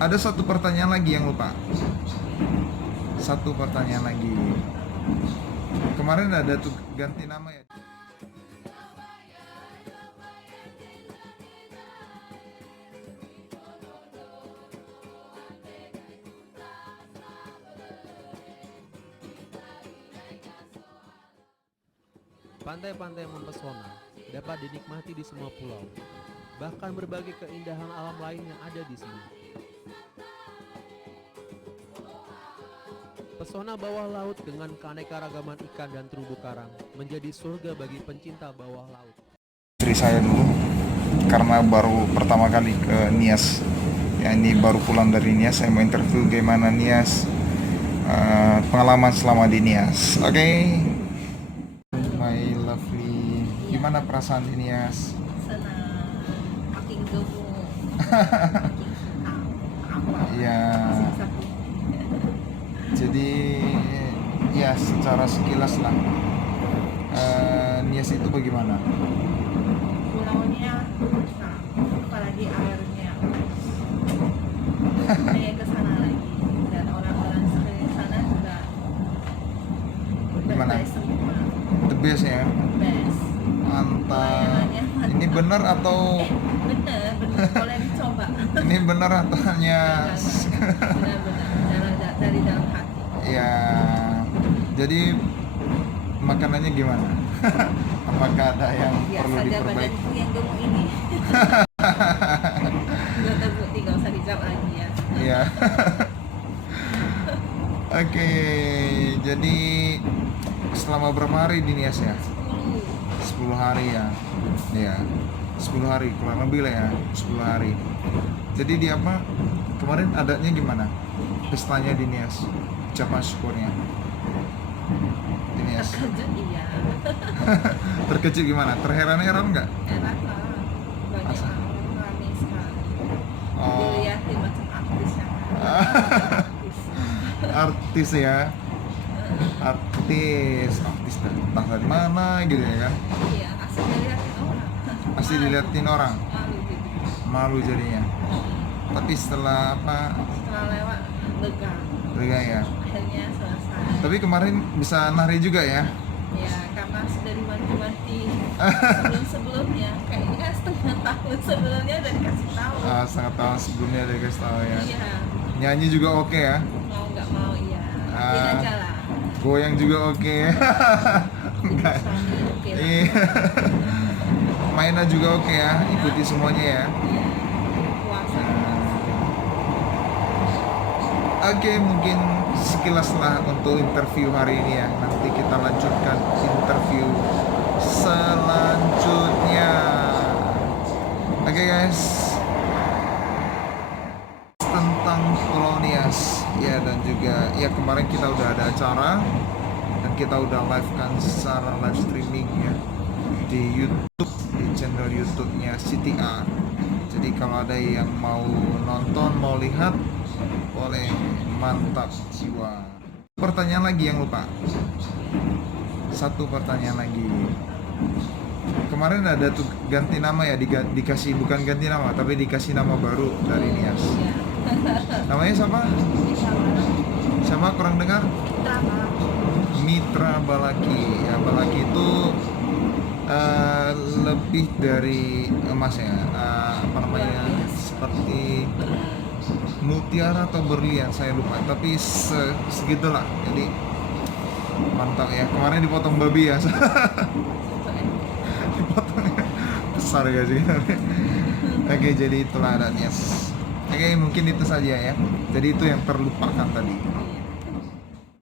Ada satu pertanyaan lagi yang lupa. Satu pertanyaan lagi. Kemarin ada tuh ganti nama ya. Pantai-pantai yang mempesona dapat dinikmati di semua pulau, bahkan berbagai keindahan alam lain yang ada di sini. Pesona bawah laut dengan keanekaragaman ikan dan terumbu karang menjadi surga bagi pencinta bawah laut. Istri saya dulu, karena baru pertama kali ke Nias. Ya, ini baru pulang dari Nias. Saya mau interview gimana Nias, pengalaman selama di Nias. Oke. My lovely, gimana perasaan di Nias? Senang, makin gemuk, Ya, jadi ya secara sekilas lah, Nias itu bagaimana? pulaunya, nah, apalagi airnya, pengen ke sana lagi, dan orang-orang di sana juga Gimana? baik semua, The best ya, best. mantap. Pelayanannya mantap. Ini benar atau bener, boleh dicoba. ini benar atau hanya Benar-benar dari dalam hati. ya? Jadi makanannya gimana? Apakah ada yang Ya perlu saja diperbaiki? badanku yang gemuk ini. Gak terbukti, gak usah dijawab lagi ya. Iya. Oke, jadi selama berapa hari di Nias ya? 10 hari ya. Iya. 10 hari kurang lebih lah ya, 10 hari. Jadi di apa? Kemarin adatnya gimana? Pestanya di Nias. Ucapan syukurnya. Di Nias. Terkejut iya. Terkejut gimana? Terheran-heran nggak? Enak lah. Banyak Masa? orang rame sekali. Oh. Dilihatin macam artis yang artis. Artis ya. Artis entah dari mana gitu ya kan? Iya, asal dilihatin orang. Pasti diliatin orang. Malu gitu. Malu jadinya. Tapi setelah apa? Setelah lewat lega. Lega ya. Akhirnya selesai. Tapi kemarin bisa nari juga ya? Ya karena sudah diwanti-wanti sebelum-sebelumnya, kayaknya setengah tahun sebelumnya udah dikasih tahu. Setengah tahun sebelumnya dari kasih tahu ya. Iya, Nyanyi juga oke ya? mau nggak mau iya. Lakuin aja lah. Goyang juga oke. Enggak. Suami oke lah. Iya. Mainnya juga oke ya, ikuti semuanya ya. Iya. Puasa. Oke, mungkin sekilas lah untuk interview hari ini ya. Nanti kita lanjutkan interview selanjutnya. Oke guys, tentang Pulau Nias ya, dan juga ya kemarin kita udah ada acara dan kita udah live kan secara live streaming ya di YouTube, di channel YouTube-nya CTA. Jadi kalau ada yang mau nonton, mau lihat, boleh. Mantap jiwa. Pertanyaan lagi yang lupa. Satu pertanyaan lagi. Kemarin ada tuh ganti nama ya, dikasih bukan ganti nama tapi dikasih nama baru dari Nias. Iya. Namanya siapa? Siapa kurang dengar? Drama. Mitra Balaki. Ya, Balaki itu lebih dari emas ya. Apa namanya? Seperti mutiara atau berlian, saya lupa, tapi segitulah. Jadi mantap ya. Kemarin dipotong babi ya. Dipotongnya besar ya sih. Oke, jadi itulah adanya. Oke, mungkin itu saja ya. Jadi itu yang terlupakan tadi. Iya.